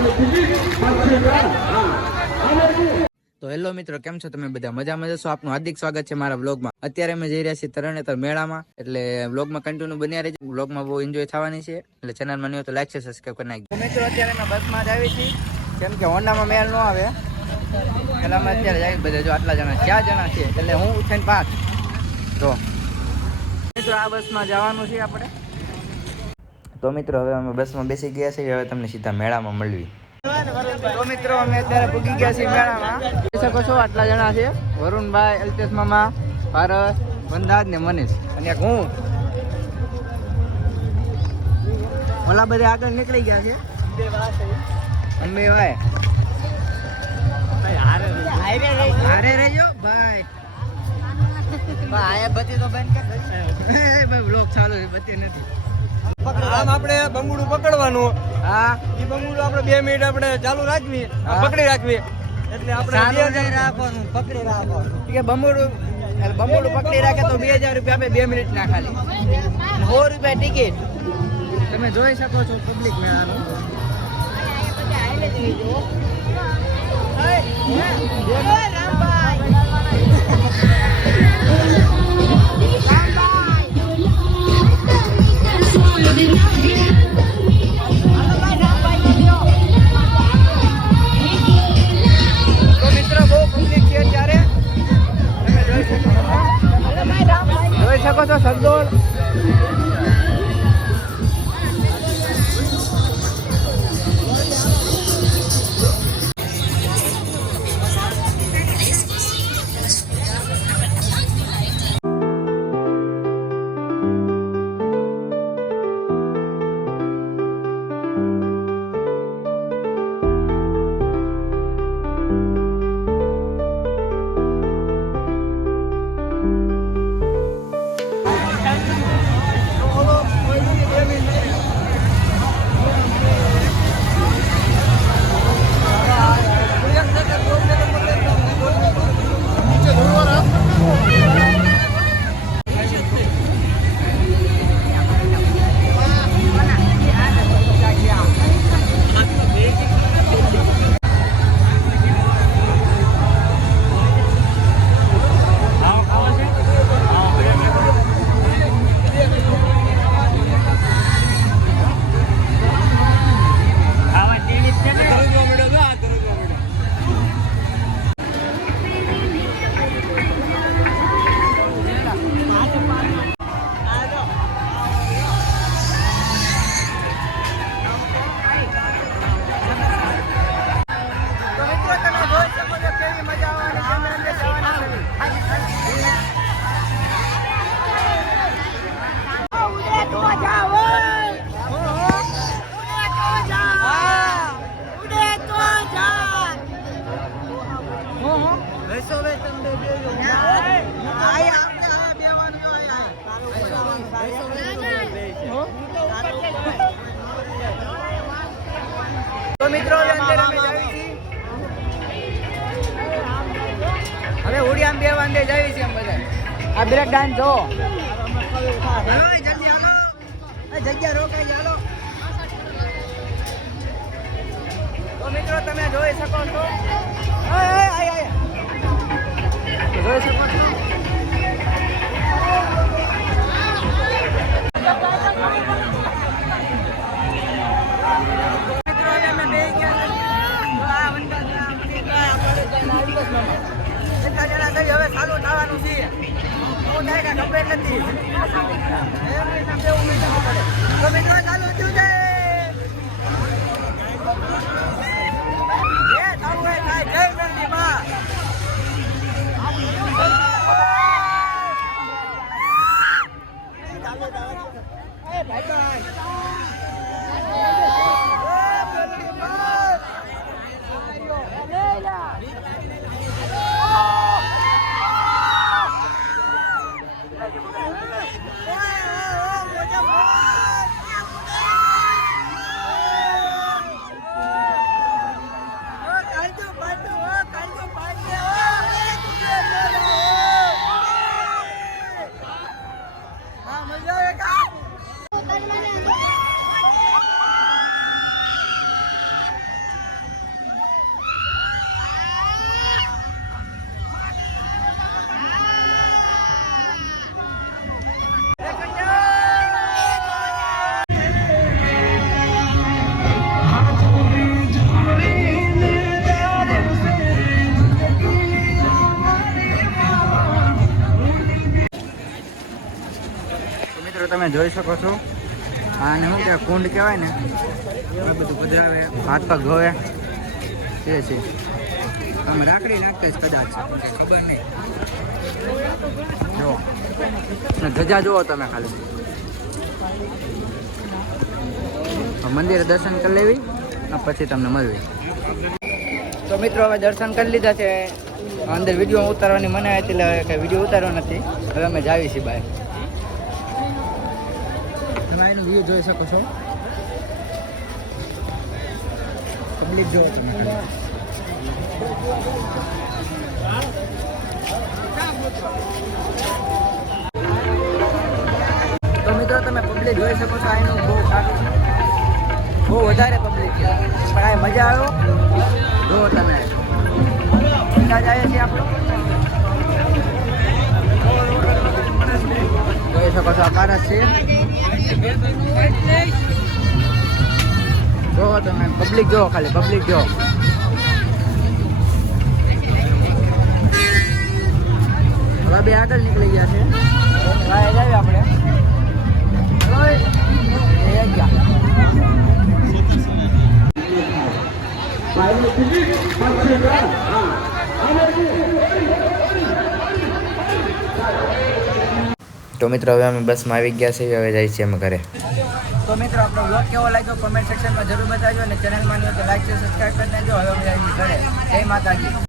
તો હેલો મિત્રો, કેમ છો તમે બધા? મજામાં જશો? આપનું હાર્દિક સ્વાગત છે મારા વ્લોગમાં. અત્યારે અમે જઈ રહ્યા છીએ તરણેતર મેળામાં, એટલે વ્લોગમાં કન્ટિન્યુ બન્યા રહેજો. વ્લોગમાં બહુ એન્જોય થવાની છે, એટલે ચેનલમાં નહીં તો લાઈક છે, સબસ્ક્રાઈબ કરી નાખજો. મિત્રો અત્યારે અમે બસમાં જ આવી છીએ, કેમ કે હોન્ડામાં મેળ ન આવે એટલે અમે અત્યારે જાય બધા. જો આટલા જણા 4 જણા છે, એટલે હું ઉઠીને 5. તો મિત્રો આ બસમાં જવાનું છે આપણે. તો મિત્રો હવે અમે બસમાં બેસી ગયા છીએ, હવે તમને સીધા મેળામાં મળવી. તો મિત્રો અમે અત્યારે પૂગી ગયા છીએ મેળામાં. જોઈ શકો છો આટલા જણા છે: વરુણભાઈ, અલ્પેશ મામા, ભારત, વંદાજ ને મનીષ, અને હું. ઓલા બધા આગળ નીકળી ગયા છે. અંબે ભાઈ હારે રહેજો ભાઈ. આયા બત્તી તો બંધ કર ભાઈ, બ્લોગ ચાલુ છે, બત્તી નથી. આમ આપણે બંગુડું પકડવાનું. હા, એ બંગુડું આપણે 2 મિનિટ આપણે ચાલુ રાખવી, પકડી રાખવી, એટલે આપણે રાખવાનું, પકડી રાખવાનું. કે બંબોડું પકડી રાખે તો 2000 રૂપિયા આપે 2 મિનિટ ના ખાલી. 100 રૂપિયા ટિકિટ. તમે જોઈ શકો છો પબ્લિક મેળાનું. જોઈ શકો છો સગદોળ. તો મિત્રો અંદર અમે જાવી છીએ. હવે ઉડિયામ બે વાંદે જાવી છીએ. આ બ્રેક ડાન્સ જો જગ્યા રોકાઈ ચાલો. તો મિત્રો તમે જોઈ શકો છો, જોઈ શકો છો. હવે ચાલુ થવાનું છે. હું થાય ખબર નથી. તો મિત્રો ચાલુ થયું છે. જય ગણતી માં. તમે જોઈ શકો છો આને શું કહેવાય કુંડ કહેવાય ને આ બધું પધરાવે હાથ પગ ધોવે તે છે તમે રાખડી નાખતા જ કદાચ ખબર નહીં જો ધજા જુઓ તમે ખાલી મંદિરે દર્શન કરી લેવી પછી તમને મળવી તો મિત્રો હવે દર્શન કરી લીધા છે અંદર વિડીયો ઉતારવાની મને હતી એટલે કંઈ વિડીયો ઉતારવો નથી હવે અમે જાવી છીએ બહાર તમે એનું વ્યૂ જોઈ શકો છો પબ્લિક જોવો તમે તો મિત્રો તમે પબ્લિક જોઈ શકો છો એનું બહુ સારું છે બહુ વધારે પબ્લિક છે પણ આ મજા આવ્યો જુઓ તમે ક્યાં જાય છે આપણો જોઈ શકો છો આ પારસ છે જુઓ તમે પબ્લિક જુઓ ખાલી પબ્લિક જુઓ હવે બે આગળ નીકળી ગયા છે જાય આપણે તો મિત્રો હવે અમે બસમાં આવી ગયા છીએ હવે જઈએ છીએ અમે ઘરે તો મિત્રો આપણો વ્લોગ કેવો લાગ્યો કોમેન્ટ સેક્શનમાં જરૂર બતાવજો અને ચેનલમાં નહીં તો લાઈક છે સબસ્ક્રાઈબ કરી દેજો હવે અમે જઈએ ઘરે જય માતાજી